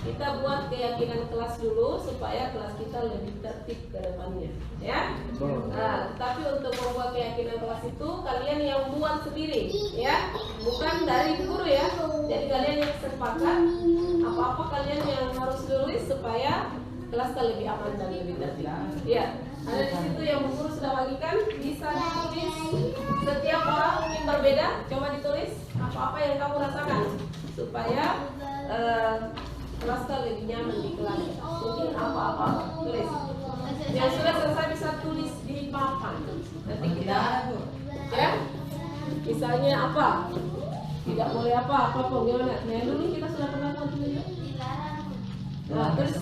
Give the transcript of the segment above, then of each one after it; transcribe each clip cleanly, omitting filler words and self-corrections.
kita buat keyakinan kelas dulu supaya kelas kita lebih tertib ke depannya, ya. Nah, tapi untuk membuat keyakinan kelas itu kalian yang buat sendiri, ya, bukan dari guru ya. Jadi kalian yang sepakat apa-apa kalian yang harus tulis supaya kelas lebih aman dan lebih tertib. Ya, ada di situ yang guru sudah bagikan, bisa ditulis. Setiap orang mungkin berbeda, coba ditulis apa-apa yang kamu rasakan supaya kelas lebih nyaman di kelas. Mungkin apa-apa tulis. Yang sudah selesai bisa tulis di papan. Nanti kita, ya, misalnya apa? Tidak boleh apa gimana? Yang dulu kita sudah pernah tulis. Nah, terus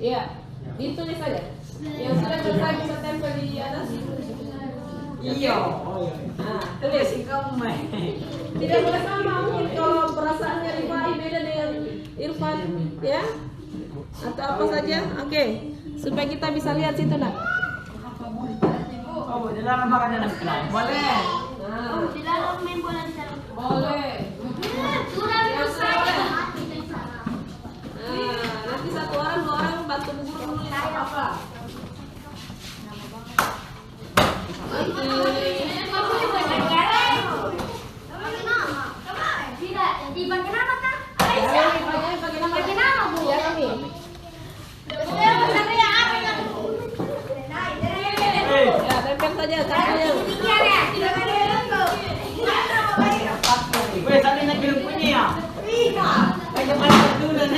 iya, ditulis saja. Yang sudah selesai bisa tempel di atas. Iya. Nah, tulis. Tidak boleh sama, mungkin kalau perasaannya Rifai beda dengan Irfan, ya, atau apa saja. Oke, supaya kita bisa lihat situ nak. Oh, dilarang makan dalam kelas. Boleh. Nah, Dilarang main bola di dalam. boleh. Sudah selesai. Nah, nanti satu orang dua orang bantu guru nulis apa-apa. Ya, tempel saja, tempel. Weh, tadi nak kirim punya ya? Kayak mana dulu dan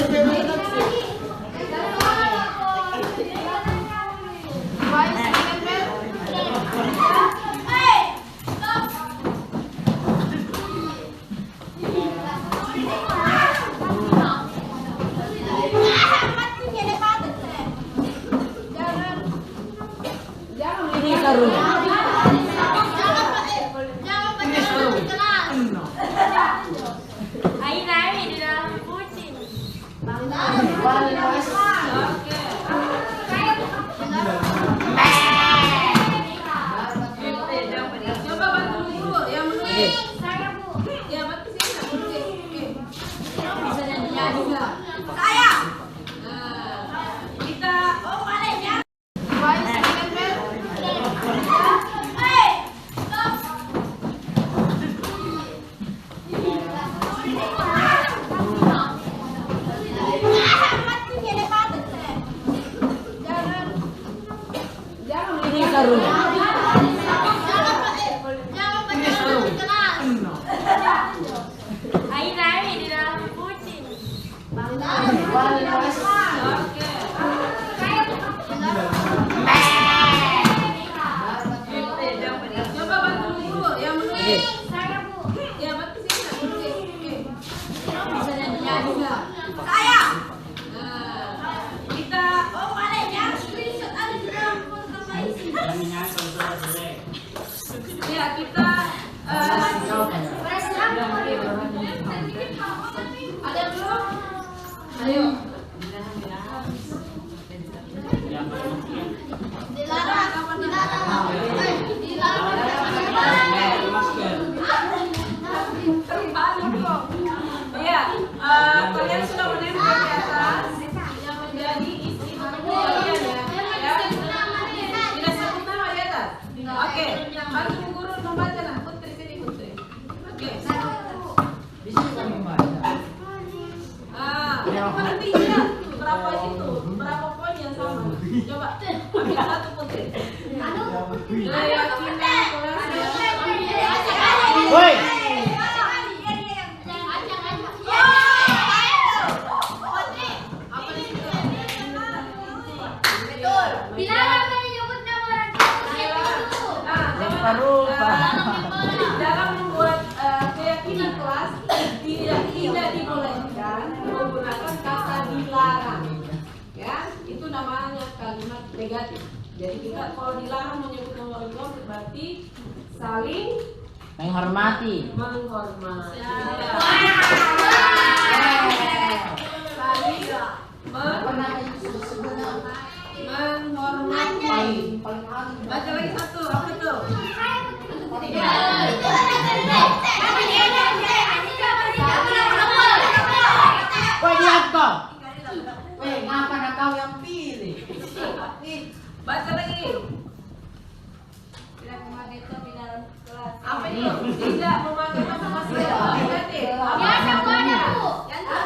kalian sudah menempel di atas yang menjadi isi buku kalian ya. Tidak sebut nama di atas. Oke, bantu guru membaca nak. Putri sini Putri. Oke. Nanti lihat berapa itu, berapa poin yang sama. Coba ambil satu Putri. Keyakinan kelas ya. Woi. Dalam membuat keyakinan kelas tidak dibolehkan menggunakan kata dilarang, ya, itu namanya kalimat negatif. Jadi kita kalau dilarang menyebut nomor berarti saling menghormati. Menghormati. Baca lagi satu, apa tuh? Ngapa nak kau yang pilih? Baca lagi. Tidak memakai top di dalam kelas. Apa itu? Tidak memakai masing-masing top negatif. Biasa Bu ada Bu. Ada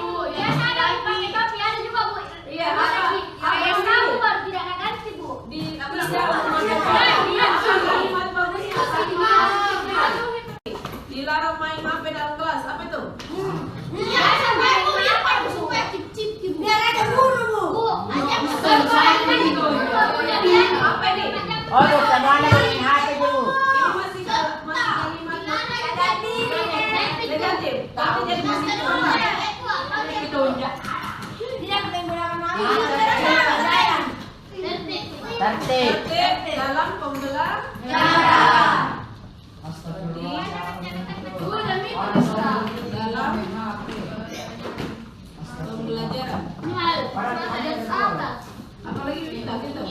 Bu. Biasa ada pakai topi ada juga Bu. Iya, Ada apa? yang tahu baru tidak ada ganti Bu. Di tidak memakai kalimat bagusnya. Dilarang main HP dalam kelas. Apa itu? Biasa main apa Bu supaya cip-cip Bu. Biar ada guru Bu. Bu, ajak Apa ini? Oh, kemana main HP dulu? Ini masih kalimat negatif. Tapi jadi positif. Tidak menggunakan nama. Tertib. Tertib dalam pembelajaran. Dalam pembelajaran. Apalagi kita gitu.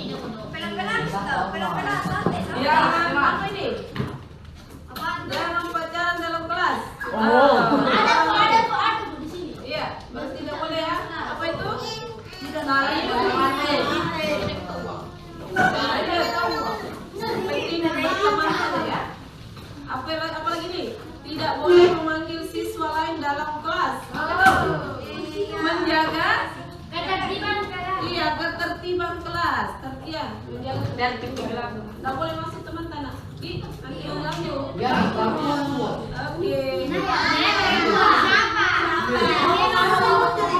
Ya, apa ini? Jangan pacaran dalam kelas. Ada Bu di sini. Iya, berarti tidak boleh ya. Apa itu? Saling menghormati. Tidak berteman saja ya. Apa lagi nih? Tidak boleh memanggil siswa lain dalam kelas. Menjaga Ketertiban kelas. iya ketertiban kelas. Menjaga ketertiban. Tidak boleh masuk teman tanah. Nanti mengganggu. Ya, Oke. Siapa?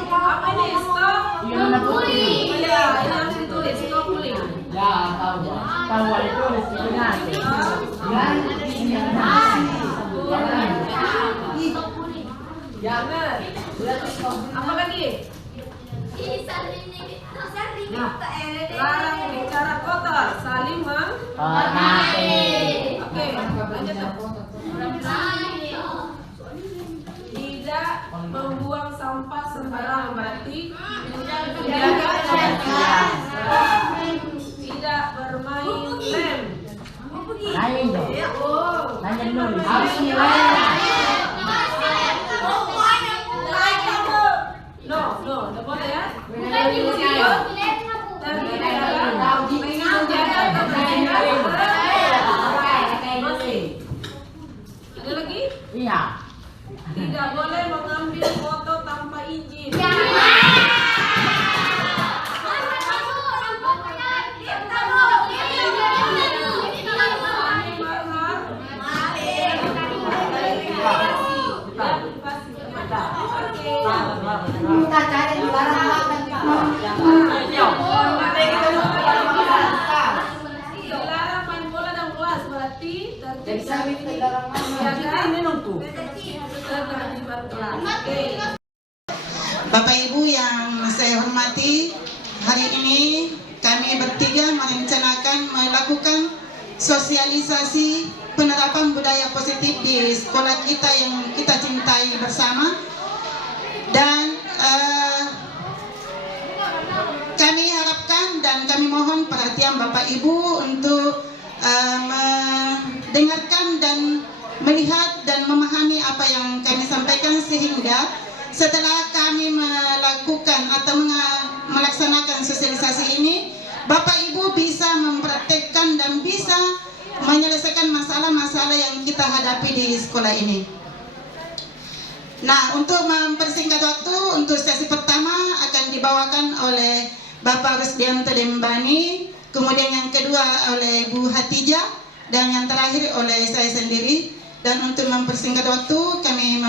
Apa ini? Stop. Yang mana putih? Iya, ini harus ditulis. Stop bullying. Ya, tahu. Tahu itu resiko nanti. Jangan. Apa lagi? Larang bicara kotor, saling Hormati. Oke, lanjut. Tidak membuang sampah sembarangan berarti menjaga kebersihan. Tidak bermain lem. Lain dong. Oh, Nanya dulu. harus Nilai. No, tidak boleh ya. Ada lagi? Iya. Tidak boleh mengambil foto tanpa izin. Kita cari di barang makan. Dilarang main bola dalam kelas berarti Jadi saya minta barang makan. Minum tuh. ketertiban kelas. Oke. Bapak Ibu yang saya hormati, hari ini kami bertiga merencanakan melakukan sosialisasi penerapan budaya positif di sekolah kita yang kita cintai bersama. Dan kami harapkan dan kami mohon perhatian Bapak Ibu untuk mendengarkan dan melihat dan memahami apa yang kami sampaikan, sehingga setelah kami melakukan atau melaksanakan sosialisasi ini, Bapak Ibu bisa mempraktekkan dan bisa menyelesaikan masalah-masalah yang kita hadapi di sekolah ini. Nah, untuk mempersingkat waktu, untuk sesi pertama akan dibawakan oleh Bapak Rusdianto Dembani, kemudian yang kedua oleh Bu Hatijah, dan yang terakhir oleh saya sendiri. Dan untuk mempersingkat waktu, kami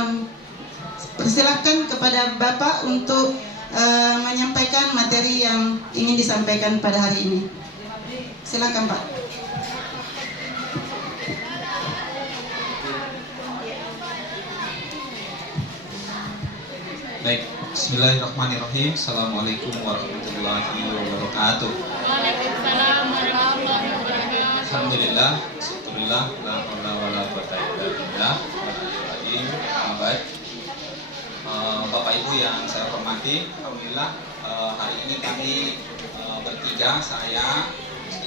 persilahkan kepada Bapak untuk menyampaikan materi yang ingin disampaikan pada hari ini. Silakan Pak. Baik, bismillahirrahmanirrahim. Assalamualaikum warahmatullahi wabarakatuh. Waalaikumsalam warahmatullahi wabarakatuh. Alhamdulillah, syukurillah, la haula wala quwata illa billah. Baik. Bapak Ibu yang saya hormati, alhamdulillah hari ini kami bertiga, saya,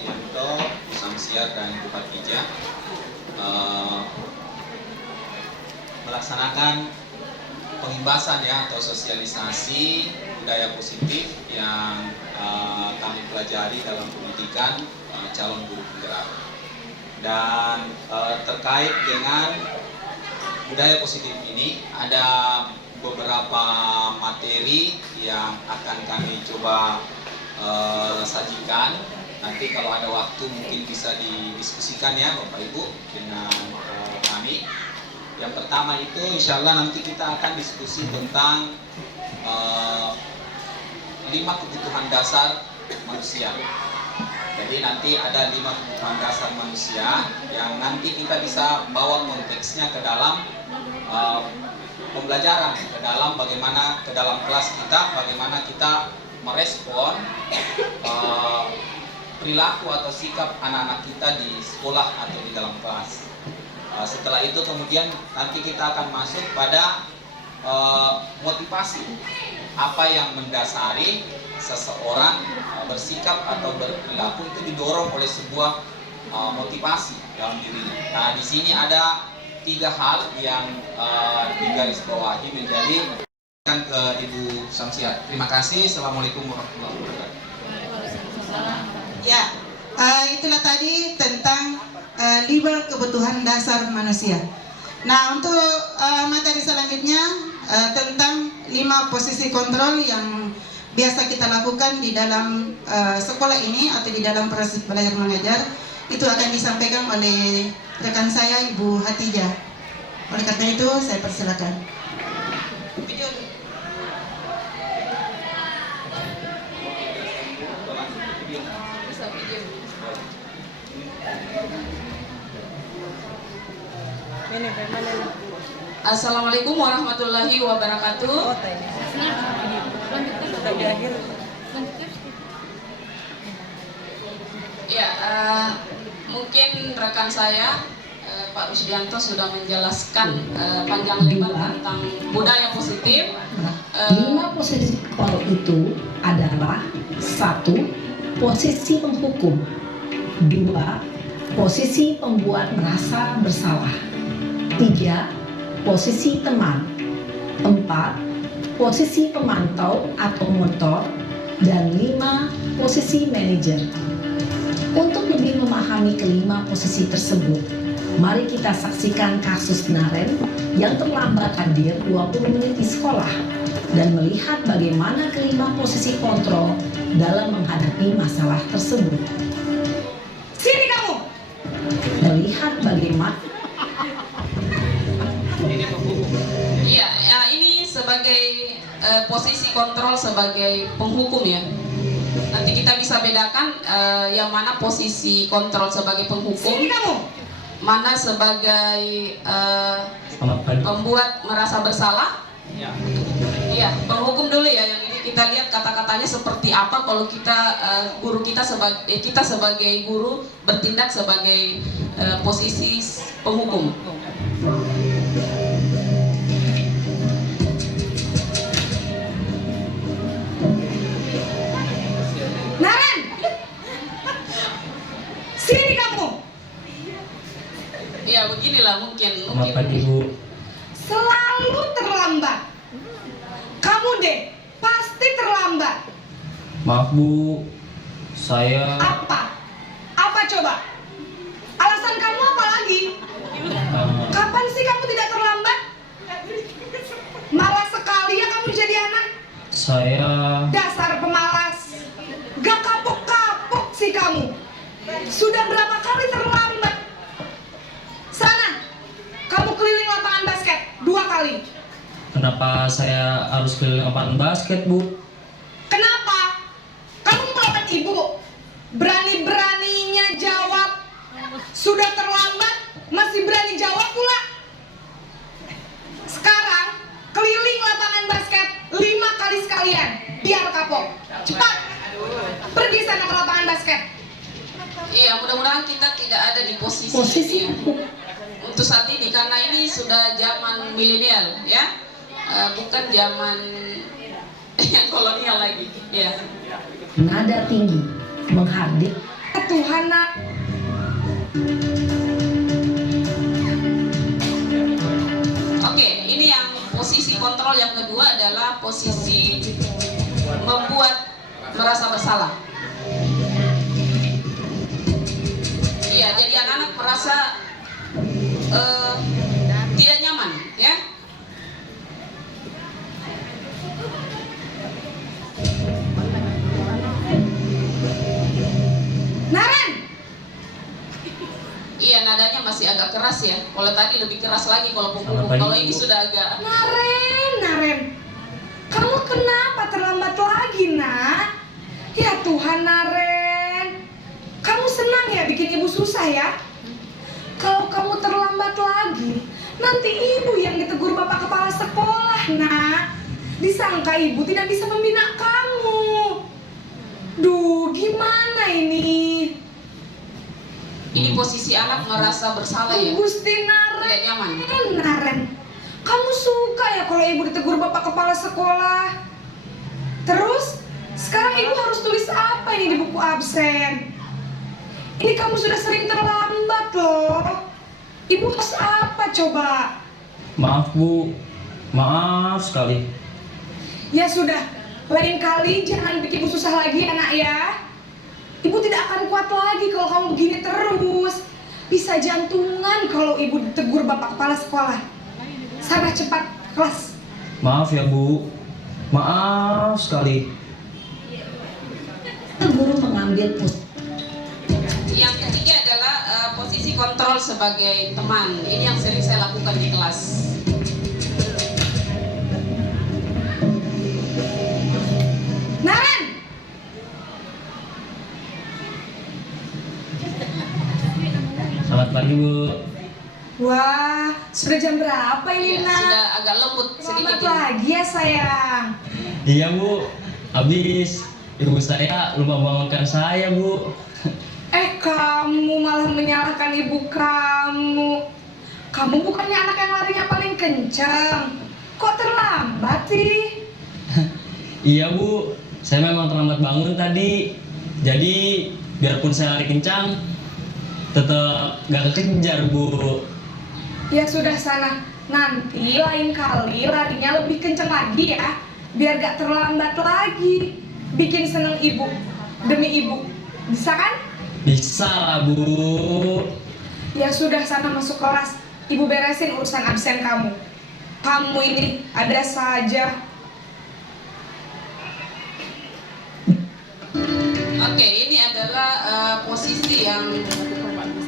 Yanto, Samsiar dan Bu Hatijah melaksanakan pengimbasan ya atau sosialisasi budaya positif yang kami pelajari dalam pendidikan calon guru penggerak. Dan terkait dengan budaya positif ini ada beberapa materi yang akan kami coba sajikan. Nanti kalau ada waktu mungkin bisa didiskusikan ya Bapak Ibu dengan kami. Yang pertama itu insya Allah nanti kita akan diskusi tentang 5 kebutuhan dasar manusia. Jadi nanti ada 5 kebutuhan dasar manusia yang nanti kita bisa bawa konteksnya ke dalam pembelajaran, ke dalam kelas kita, bagaimana kita merespon perilaku atau sikap anak-anak kita di sekolah atau di dalam kelas. Setelah itu kemudian nanti kita akan masuk pada motivasi, apa yang mendasari seseorang bersikap atau berperilaku itu didorong oleh sebuah motivasi dalam dirinya. Nah, di sini ada 3 hal yang digarisbawahi menjadi ke Ibu Samsiah. Terima kasih. Assalamualaikum warahmatullahi wabarakatuh. Ya, itulah tadi tentang 5 kebutuhan dasar manusia. Nah, untuk materi selanjutnya tentang 5 posisi kontrol yang biasa kita lakukan di dalam sekolah ini atau di dalam proses belajar mengajar, itu akan disampaikan oleh rekan saya Ibu Hatijah. Oleh karena itu saya persilakan. Video. Assalamualaikum warahmatullahi wabarakatuh. Ya, mungkin rekan saya Pak Rusdianto sudah menjelaskan panjang lebar tentang budaya positif. 5 posisi kontrol itu adalah 1. Posisi penghukum, 2. Posisi pembuat merasa bersalah, 3. Posisi teman, 4. Posisi pemantau atau motor, dan 5. Posisi manajer. Untuk lebih memahami kelima posisi tersebut, mari kita saksikan kasus Naren yang terlambat hadir 20 menit di sekolah dan melihat bagaimana kelima posisi kontrol dalam menghadapi masalah tersebut. Sini kamu! Melihat bagaimana. Iya, ini sebagai posisi kontrol sebagai penghukum ya. Nanti kita bisa bedakan yang mana posisi kontrol sebagai penghukum, mana sebagai pembuat merasa bersalah. Iya, penghukum dulu ya. Yang ini kita lihat kata-katanya seperti apa kalau kita guru kita sebagai guru bertindak sebagai posisi penghukum. Naren! Sini kamu! Ya beginilah mungkin. Ibu. Selalu terlambat. Kamu deh, pasti terlambat. Maaf Bu, saya Apa? Apa coba? Alasan kamu apa lagi? Kapan sih kamu tidak terlambat? Malas sekali ya kamu jadi anak. saya Dasar pemalas. Gak kapok-kapok sih kamu. Sudah berapa kali terlambat? Sana, kamu keliling lapangan basket 2 kali. kenapa saya harus keliling lapangan basket Bu? Kenapa? Kamu melawan ibu. Berani-beraninya jawab. Sudah terlambat, masih berani jawab pula. Sekarang, keliling lapangan basket 5 kali sekalian. Biar kapok. Cepat. Pergi sana ke lapangan basket. Iya, mudah-mudahan kita tidak ada di posisi ini ya. Untuk saat ini, karena ini sudah zaman milenial ya, bukan zaman yang kolonial lagi ya. Nada tinggi menghardik Tuhan. Oke, ini yang posisi kontrol kontrol yang kedua adalah posisi membuat merasa bersalah. Iya, jadi anak-anak merasa tidak nyaman, ya. Naren, Iya, nadanya masih agak keras ya. Kalau tadi lebih keras lagi kalau pukul. Selamat pagi, Kalau ini Bu. sudah agak. Naren, kamu kenapa terlambat lagi, nak? Ya Tuhan, Naren, kamu senang ya bikin ibu susah ya? Kalau kamu terlambat lagi, nanti ibu yang ditegur bapak kepala sekolah, nak. Disangka ibu tidak bisa membina kamu. Duh, gimana ini? Ini posisi anak merasa bersalah ya. Gusti Naren, Tidak nyaman. Naren, kamu suka ya kalau ibu ditegur bapak kepala sekolah? Terus, sekarang ibu harus tulis apa ini di buku absen? Ini kamu sudah sering terlambat loh. Ibu harus apa coba? Maaf Bu, maaf sekali. Ya sudah, lain kali jangan bikin ibu susah lagi anak ya. Ibu tidak akan kuat lagi kalau kamu begini terus. Bisa jantungan kalau ibu ditegur bapak kepala sekolah. Sana cepat kelas. Maaf ya Bu, maaf sekali. Guru mengambil Yang ketiga adalah posisi kontrol sebagai teman. Ini yang sering saya lakukan di kelas. Naren, Selamat pagi Bu. wah, sudah jam berapa ini, Ya, nak? sudah agak lembut sedikit Selamat ini. lagi ya sayang. Iya Bu, habis ibu saya lupa bangunkan saya Bu. Kamu malah menyalahkan ibu kamu. Kamu bukannya anak yang larinya paling kencang. Kok terlambat sih? Iya Bu, saya memang terlambat bangun tadi. Jadi biarpun saya lari kencang, tetap gak kekejar Bu. Ya sudah sana. Nanti lain kali larinya lebih kencang lagi ya. Biar gak terlambat lagi. Bikin seneng ibu. Demi ibu. Bisa kan? Bisa lah Bu. Ya sudah sana masuk kelas. Ibu beresin urusan absen kamu. Kamu ini ada saja. Oke, ini adalah posisi yang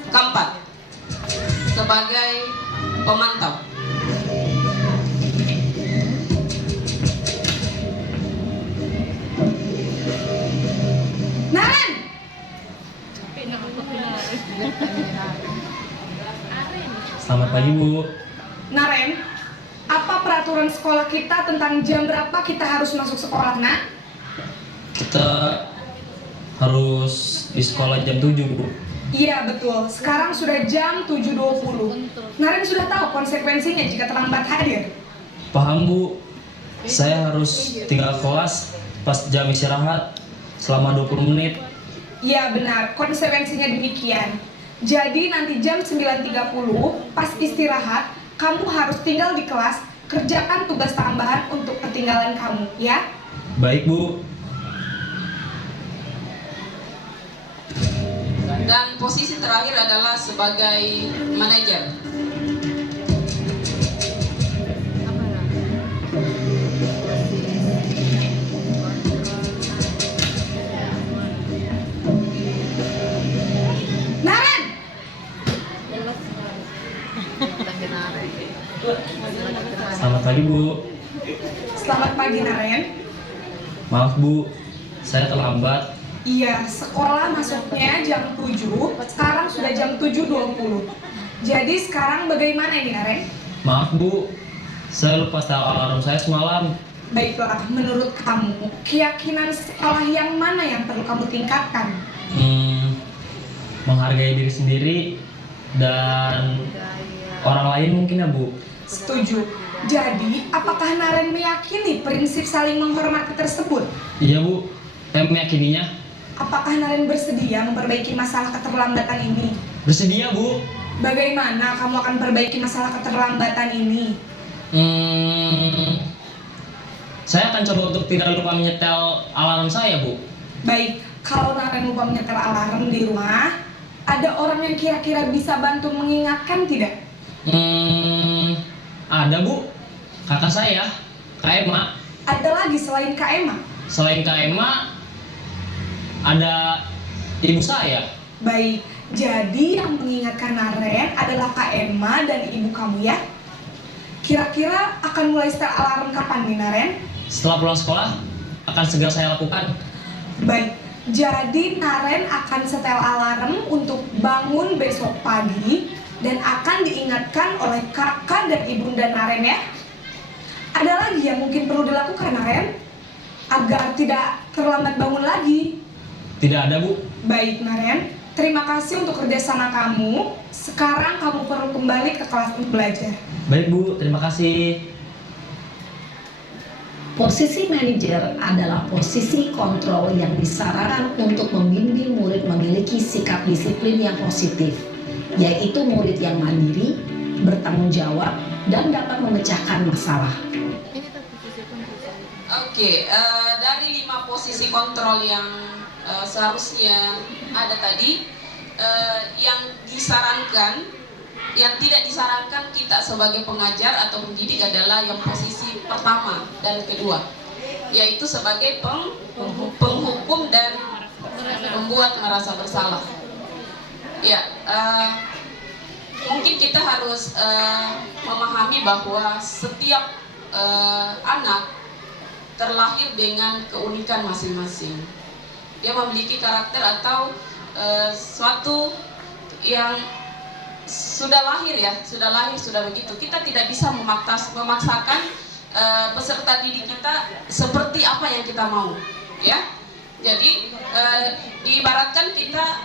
keempat sebagai pemantau. Naren, Selamat pagi Bu. Naren, apa peraturan sekolah kita tentang jam berapa kita harus masuk sekolah, nak? Kita harus di sekolah jam 7 Bu. Iya betul, sekarang sudah jam 7.20. Naren sudah tahu konsekuensinya jika terlambat hadir. Paham Bu. Saya harus tinggal kelas pas jam istirahat selama 20 menit. Iya benar, konsekuensinya demikian. Jadi nanti jam 9.30 pas istirahat, kamu harus tinggal di kelas, kerjakan tugas tambahan untuk ketinggalan kamu, ya? Baik Bu. Dan posisi terakhir adalah sebagai manajer. Naren, Selamat pagi Bu. selamat pagi Naren. Maaf Bu, saya terlambat. Iya, sekolah masuknya jam 7, sekarang sudah jam 7.20. Jadi sekarang bagaimana ini Naren? Maaf Bu, saya lupa setel alarm saya semalam. Baiklah, menurut kamu, keyakinan sekolah yang mana yang perlu kamu tingkatkan? Menghargai diri sendiri dan orang lain mungkin ya Bu. Setuju. Jadi, apakah Naren meyakini prinsip saling menghormati tersebut? Iya Bu, saya meyakininya. Apakah Naren bersedia memperbaiki masalah keterlambatan ini? Bersedia Bu. Bagaimana kamu akan perbaiki masalah keterlambatan ini? Saya akan coba untuk tidak lupa menyetel alarm saya, Bu. Baik, kalau Naren lupa menyetel alarm di rumah, ada orang yang kira-kira bisa bantu mengingatkan tidak? Ada, Bu. Kakak saya, Kak Emma. Ada lagi selain Kak Emma? Selain Kak Emma, ada ibu saya. Baik, jadi yang mengingatkan Naren adalah Kak Emma dan ibu kamu ya? Kira-kira akan mulai setel alarm kapan nih Naren? Setelah pulang sekolah, akan segera saya lakukan. Baik, jadi Naren akan setel alarm untuk bangun besok pagi dan akan diingatkan oleh kakak dan ibunda Naren ya. Ada lagi yang mungkin perlu dilakukan Naren agar tidak terlambat bangun lagi? Tidak ada, Bu. Baik Naren, terima kasih untuk kerjasama kamu. Sekarang kamu perlu kembali ke kelas untuk belajar. Baik, Bu. Terima kasih. Posisi manajer adalah posisi kontrol yang disarankan untuk membimbing murid memiliki sikap disiplin yang positif, yaitu murid yang mandiri, bertanggung jawab, dan dapat memecahkan masalah. Oke, dari 5 posisi kontrol yang seharusnya ada tadi, yang disarankan, yang tidak disarankan kita sebagai pengajar atau pendidik adalah yang posisi pertama dan kedua, yaitu sebagai penghukum dan membuat merasa bersalah. Ya, mungkin kita harus memahami bahwa setiap anak terlahir dengan keunikan masing-masing. Dia memiliki karakter atau suatu yang sudah lahir sudah begitu. Kita tidak bisa memaksakan peserta didik kita seperti apa yang kita mau, ya. Jadi diibaratkan kita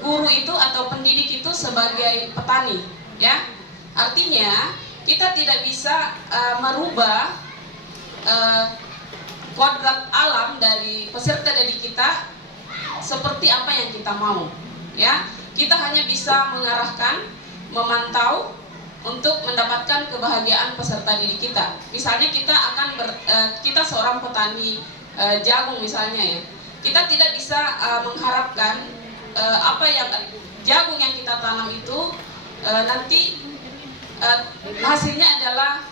guru itu atau pendidik itu sebagai petani, ya. Artinya kita tidak bisa merubah kodrat alam dari peserta didik kita seperti apa yang kita mau, ya. Kita hanya bisa mengarahkan, memantau untuk mendapatkan kebahagiaan peserta didik kita. Misalnya kita seorang petani jagung misalnya ya. Kita tidak bisa mengharapkan apa yang jagung yang kita tanam itu nanti hasilnya adalah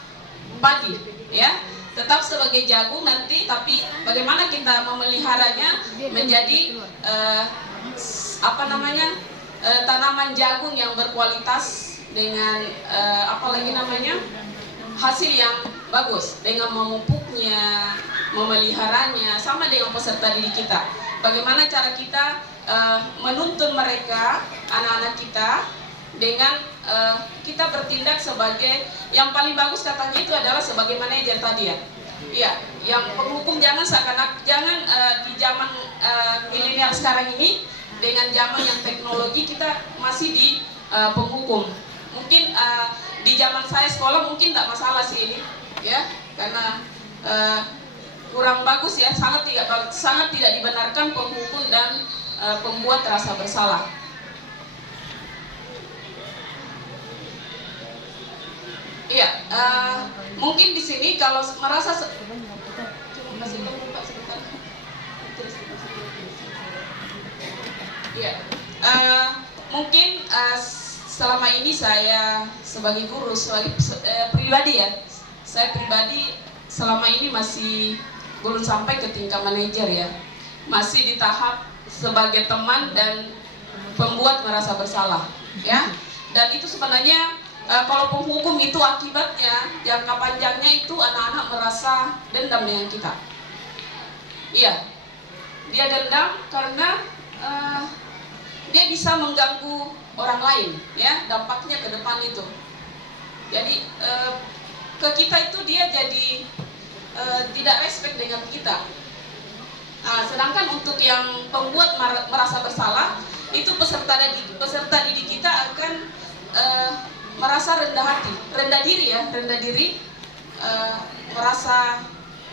padi, ya. Tetap sebagai jagung nanti, tapi bagaimana kita memeliharanya menjadi tanaman jagung yang berkualitas dengan hasil yang bagus, dengan memupuknya, memeliharanya, sama dengan peserta didik kita. Bagaimana cara kita menuntun mereka, anak-anak kita, dengan kita bertindak sebagai yang paling bagus katanya itu adalah sebagai manajer tadi ya. Iya, yang penghukum jangan di zaman milenial sekarang ini dengan zaman yang teknologi kita masih di penghukum. Mungkin di zaman saya sekolah mungkin tidak masalah sih ini, ya, karena kurang bagus ya, sangat tidak dibenarkan penghukum dan pembuat rasa bersalah. Iya, mungkin di sini kalau merasa ya, mungkin selama ini saya sebagai guru, pribadi ya, saya pribadi selama ini masih belum sampai ke tingkat manajer ya, masih di tahap sebagai teman dan pembuat merasa bersalah, ya. Dan itu sebenarnya kalau penghukum itu akibatnya jangka panjangnya itu anak-anak merasa dendam dengan kita. Iya, dia dendam karena dia bisa mengganggu orang lain, ya, dampaknya ke depan itu. Jadi ke kita itu dia jadi tidak respect dengan kita. Nah, sedangkan untuk yang pembuat merasa bersalah itu peserta didik kita akan merasa rendah diri, merasa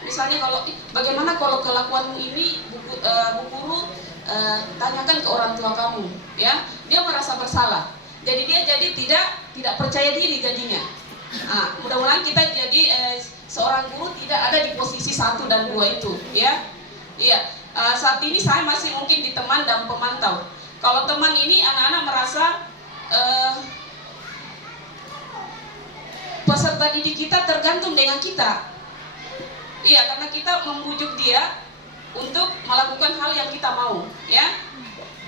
misalnya kalau bagaimana kalau kelakuanmu ini Bu Guru tanyakan ke orang tua kamu, ya, dia merasa bersalah. Jadi dia tidak percaya diri jadinya. Nah, mudah-mudahan kita jadi seorang guru tidak ada di posisi 1 dan 2 itu, ya. Iya. Saat ini saya masih mungkin di teman dan pemantau. Kalau teman ini anak-anak merasa peserta didik kita tergantung dengan kita. Iya, karena kita membujuk dia untuk melakukan hal yang kita mau, ya.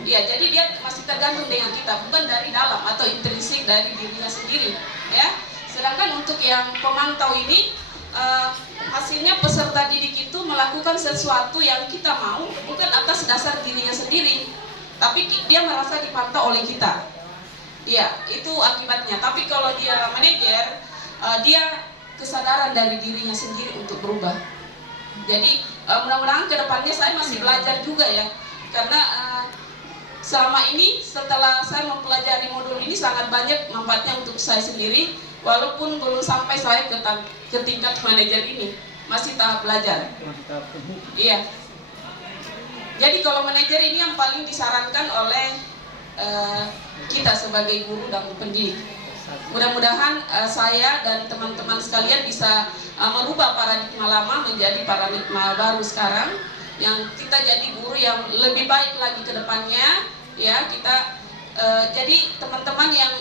Iya, jadi dia masih tergantung dengan kita, bukan dari dalam atau intrinsik dari dirinya sendiri, ya. Sedangkan untuk yang pemantau ini, hasilnya peserta didik itu melakukan sesuatu yang kita mau, bukan atas dasar dirinya sendiri, tapi dia merasa dipantau oleh kita. Iya, itu akibatnya. Tapi kalau dia manajer, dia kesadaran dari dirinya sendiri untuk berubah. Jadi mudah-mudahan kedepannya saya masih belajar juga ya, karena selama ini setelah saya mempelajari modul ini sangat banyak manfaatnya untuk saya sendiri, walaupun belum sampai saya ke tingkat manajer ini, masih tahap belajar. Iya. Jadi kalau manajer ini yang paling disarankan oleh kita sebagai guru dan pendidik. Mudah-mudahan saya dan teman-teman sekalian bisa merubah paradigma lama menjadi paradigma baru sekarang, yang kita jadi guru yang lebih baik lagi ke depannya, ya. Kita jadi teman-teman yang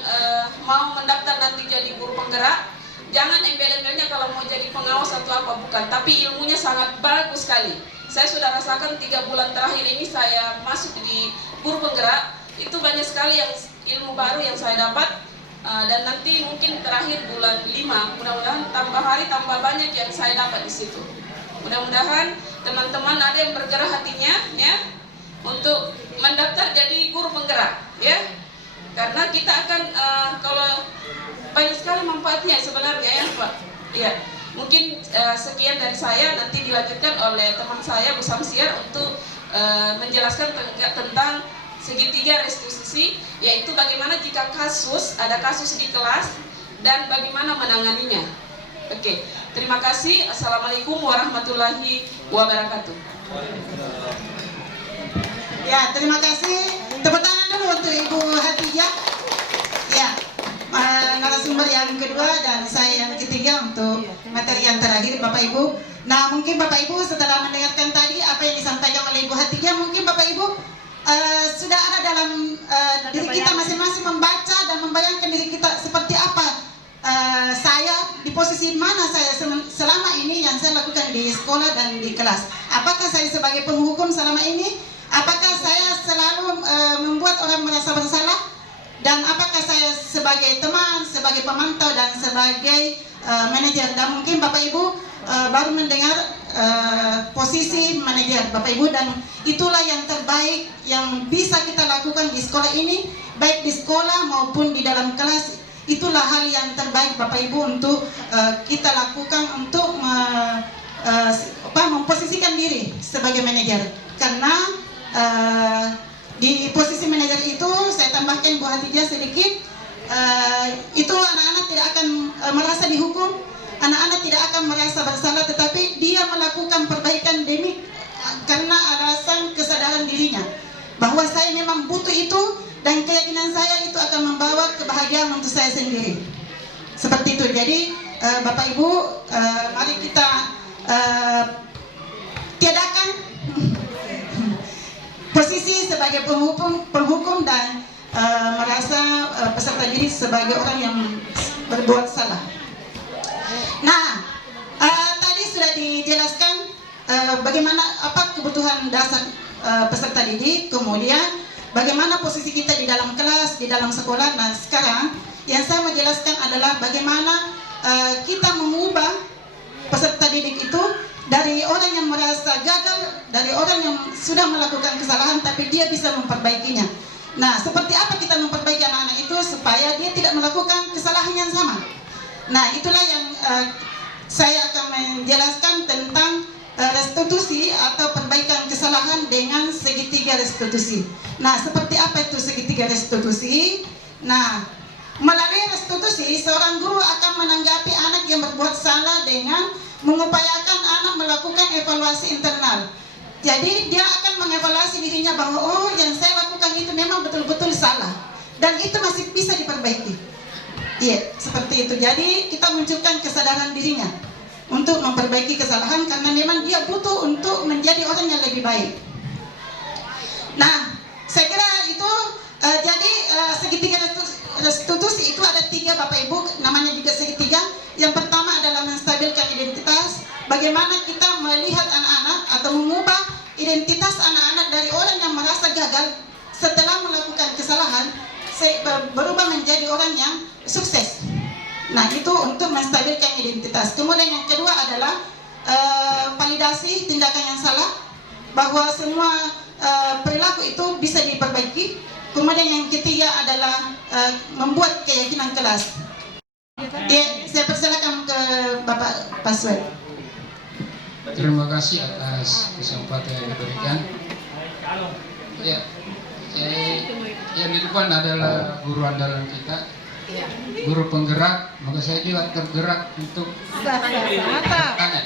mau mendaftar nanti jadi guru penggerak, jangan embel-embelnya kalau mau jadi pengawas atau apa, bukan, tapi ilmunya sangat bagus sekali. Saya sudah rasakan 3 bulan terakhir ini saya masuk di guru penggerak, itu banyak sekali yang ilmu baru yang saya dapat. Dan nanti mungkin terakhir bulan 5, mudah-mudahan tambah hari tambah banyak yang saya dapat di situ. Mudah-mudahan teman-teman ada yang bergerak hatinya, ya, untuk mendaftar jadi guru penggerak, ya. Karena kita akan kalau banyak sekali manfaatnya sebenarnya, ya, Pak. Ya, mungkin sekian dari saya, nanti dilanjutkan oleh teman saya Bu Samsiar untuk menjelaskan tentang segitiga restitusi, yaitu bagaimana jika ada kasus di kelas dan bagaimana menanganinya. Oke, terima kasih. Assalamualaikum warahmatullahi wabarakatuh. Ya, terima kasih. Tepuk tangan dulu untuk Ibu Hatijah. Ya, narasumber yang kedua dan saya yang ketiga untuk materi yang terakhir, Bapak Ibu. Nah, mungkin Bapak Ibu setelah mendengarkan tadi apa yang disampaikan oleh Ibu Hatijah, mungkin Bapak Ibu sudah ada dalam diri kita masing-masing membaca dan membayangkan diri kita seperti apa, saya di posisi mana saya selama ini yang saya lakukan di sekolah dan di kelas. Apakah saya sebagai penghukum selama ini? Apakah saya selalu membuat orang merasa bersalah? Dan apakah saya sebagai teman, sebagai pemantau dan sebagai manajer? Dan mungkin Bapak Ibu baru mendengar posisi manajer Bapak Ibu, dan itulah yang terbaik yang bisa kita lakukan di sekolah ini, baik di sekolah maupun di dalam kelas. Itulah hal yang terbaik Bapak Ibu untuk kita lakukan untuk memposisikan diri sebagai manajer. Karena di posisi manajer itu saya tambahkan Bu Hatijah sedikit, itu anak-anak tidak akan merasa dihukum. Anak-anak tidak akan merasa bersalah, tetapi dia melakukan perbaikan demi karena alasan kesadaran dirinya bahwa saya memang butuh itu, dan keyakinan saya itu akan membawa kebahagiaan untuk saya sendiri. Seperti itu. Jadi Bapak Ibu, mari kita tiadakan posisi sebagai penghukum dan merasa peserta didik sebagai orang yang berbuat salah. Nah, tadi sudah dijelaskan bagaimana apa kebutuhan dasar peserta didik, kemudian bagaimana posisi kita di dalam kelas, di dalam sekolah. Nah, sekarang yang saya mau jelaskan adalah bagaimana kita mengubah peserta didik itu dari orang yang merasa gagal, dari orang yang sudah melakukan kesalahan tapi dia bisa memperbaikinya. Nah, seperti apa kita memperbaiki anak-anak itu supaya dia tidak melakukan kesalahan yang sama? Nah, itulah yang saya akan menjelaskan tentang restitusi atau perbaikan kesalahan dengan segitiga restitusi. Nah, seperti apa itu segitiga restitusi? Nah, melalui restitusi, seorang guru akan menanggapi anak yang berbuat salah dengan mengupayakan anak melakukan evaluasi internal. Jadi, dia akan mengevaluasi dirinya bahwa, oh, yang saya lakukan itu memang betul-betul salah, dan itu masih bisa diperbaiki. Iya, seperti itu. Jadi kita munculkan kesadaran dirinya. untuk memperbaiki kesalahan karena memang dia butuh untuk menjadi orang yang lebih baik. Nah, saya kira itu jadi segitiga restitusi itu ada 3 Bapak Ibu, namanya juga segitiga. Yang pertama adalah menstabilkan identitas. Bagaimana kita melihat anak-anak atau mengubah identitas anak-anak dari orang yang merasa gagal setelah melakukan kesalahan berubah menjadi orang yang sukses. Nah, itu untuk menstabilkan identitas. Kemudian yang kedua adalah validasi tindakan yang salah, bahwa semua perilaku itu bisa diperbaiki. Kemudian yang ketiga adalah membuat keyakinan kelas. Ya, saya persilakan ke Bapak Paswet. Terima kasih atas kesempatan yang diberikan. Ya, yang di depan adalah guru andalan kita, guru penggerak. Maka saya juga tergerak untuk bertanya.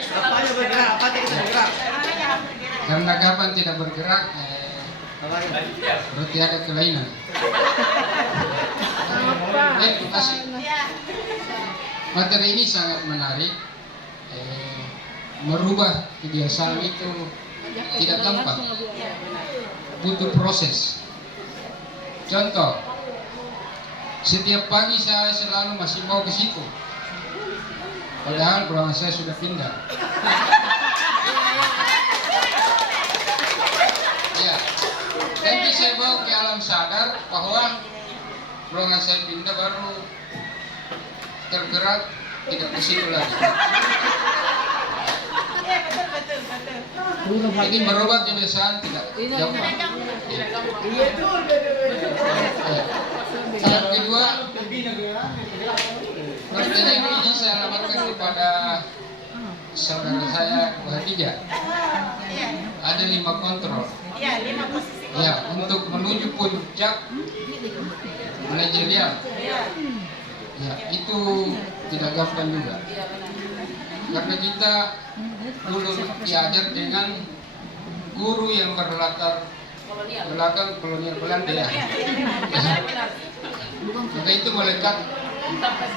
Karena kapan tidak bergerak, berarti ada kelainan. Terima kasih. Materi ini sangat menarik. Merubah kebiasaan itu tidak gampang, butuh proses. Contoh, setiap pagi saya selalu masih mau ke situ, padahal ruangan saya sudah pindah. Ya, nanti saya bawa ke alam sadar bahwa ruangan saya pindah, baru tergerak tidak ke situ lagi. Jadi merubah kebiasaan tidak gampang. Yang kedua, materi ini saya laporkan kepada saudara saya Bu Hatijah. Ada 5 kontrol. Ya, untuk menuju puncak manajerial. Ya, itu tidak gampang juga. Karena kita dulu diajar dengan guru yang berlatar belakang kolonial Belanda ya. Maka itu melekat sampai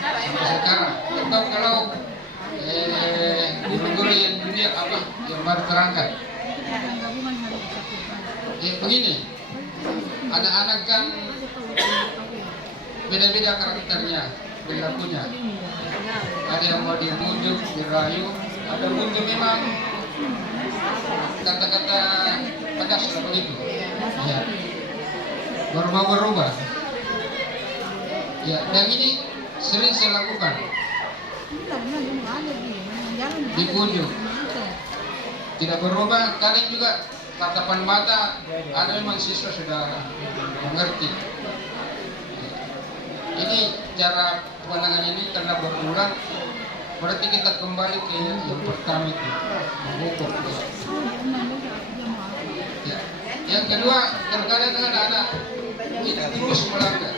sekarang. Tetap kalau guru-guru yang dunia yang baru terangkat. Begini, anak-anak kan beda-beda karakternya, perilakunya. Ada yang mau dibujuk, dirayu, ada muncul memang kata-kata pedas seperti itu. Ya, berubah-ubah. Ya, dan ini sering saya lakukan. Dibujuk, tidak berubah. Kadang juga tatapan mata, ada memang siswa sudah mengerti. Ini cara pandangan ini karena berulang, berarti kita kembali ke yang pertama itu, mengukur. Ya. Yang kedua, terkadang anak-anak ini terus melanggar.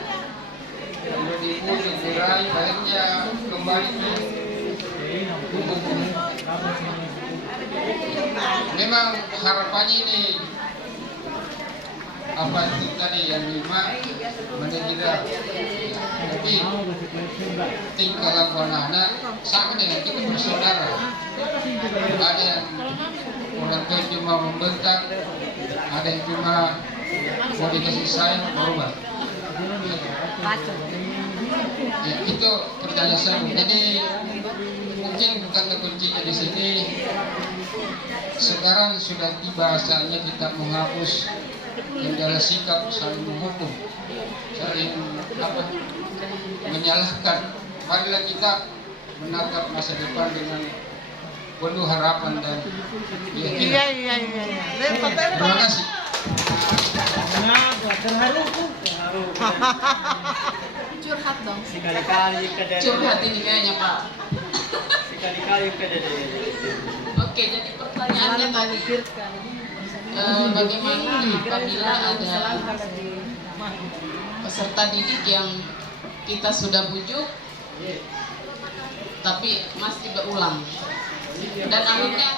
Dipujuk, diraih, akhirnya kembali ke hukum. Memang harapannya ini apa itu tadi yang 5 manajerial. Tapi tingkah laku anak-anak sama dengan kita bersaudara. Ada yang orang tua cuma membentak, ada yang cuma mau dikasih sayang, berubah. Ya, itu pertanyaan saya. Jadi mungkin kata kuncinya di sini, sekarang sudah tiba saatnya kita menghapus adalah sikap saling menghukum, saling menyalahkan. Marilah kita menatap masa depan dengan penuh harapan dan keyakinan. Terima kasih. Curhat dong. Curhat ini kayaknya Pak. Oke, jadi pertanyaannya tadi bagaimana apabila ada peserta didik yang kita sudah bujuk tapi masih berulang dan akhirnya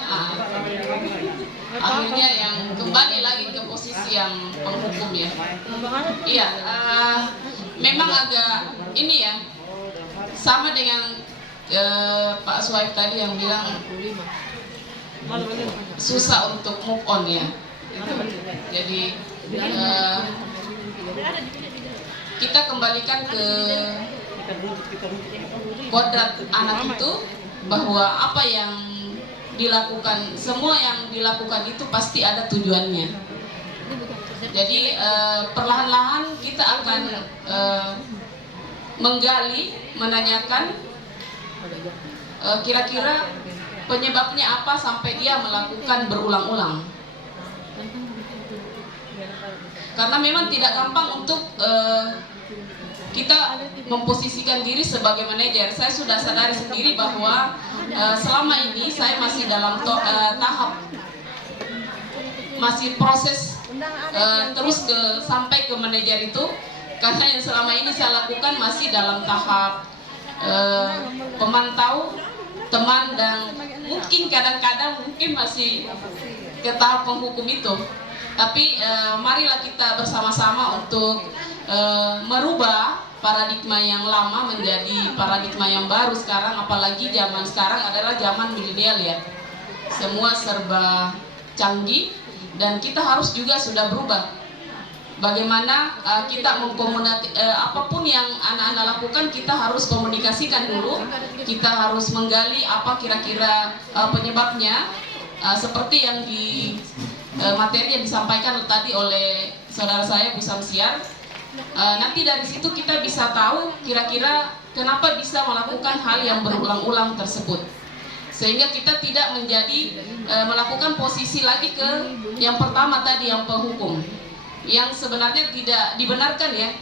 yang kembali lagi ke posisi yang penghukum ya. Iya, memang agak ini ya, sama dengan Pak Suhaib tadi yang bilang susah untuk move on ya. Jadi kita kembalikan ke kodrat anak itu, bahwa apa yang dilakukan, semua yang dilakukan itu pasti ada tujuannya. Jadi perlahan-lahan kita akan menggali, menanyakan kira-kira penyebabnya apa sampai dia melakukan berulang-ulang. Karena memang tidak gampang untuk kita memposisikan diri sebagai manajer. Saya sudah sadari sendiri bahwa selama ini saya masih dalam tahap, masih proses terus sampai ke manajer itu. Karena yang selama ini saya lakukan masih dalam tahap pemantau teman, dan mungkin kadang-kadang mungkin masih ke tahap penghukum itu. Tapi marilah kita bersama-sama untuk merubah paradigma yang lama menjadi paradigma yang baru sekarang. Apalagi zaman sekarang adalah zaman milenial ya, semua serba canggih, dan kita harus juga sudah berubah. Bagaimana kita apapun yang anak-anak lakukan, kita harus komunikasikan dulu, kita harus menggali apa kira-kira penyebabnya, seperti yang di materi yang disampaikan tadi oleh saudara saya Bu Samsiar. Nanti dari situ kita bisa tahu kira-kira kenapa bisa melakukan hal yang berulang-ulang tersebut, sehingga kita tidak menjadi melakukan posisi lagi ke yang pertama tadi, yang penghukum, yang sebenarnya tidak dibenarkan ya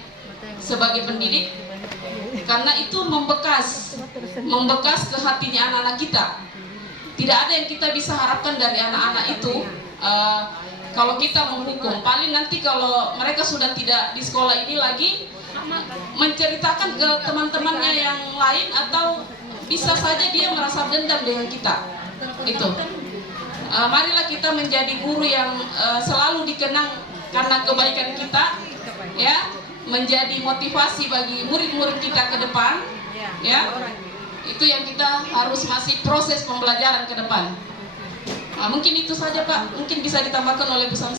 sebagai pendidik, karena itu membekas ke hatinya anak-anak kita. Tidak ada yang kita bisa harapkan dari anak-anak itu. Kalau kita menghukum, paling nanti kalau mereka sudah tidak di sekolah ini lagi, menceritakan ke teman-temannya yang lain, atau bisa saja dia merasa dendam dengan kita. Itu. Marilah kita menjadi guru yang selalu dikenang karena kebaikan kita, ya, menjadi motivasi bagi murid-murid kita ke depan, ya. Itu yang kita harus masih proses pembelajaran ke depan. Mungkin itu saja Pak, mungkin bisa ditambahkan oleh Bu Samsiar.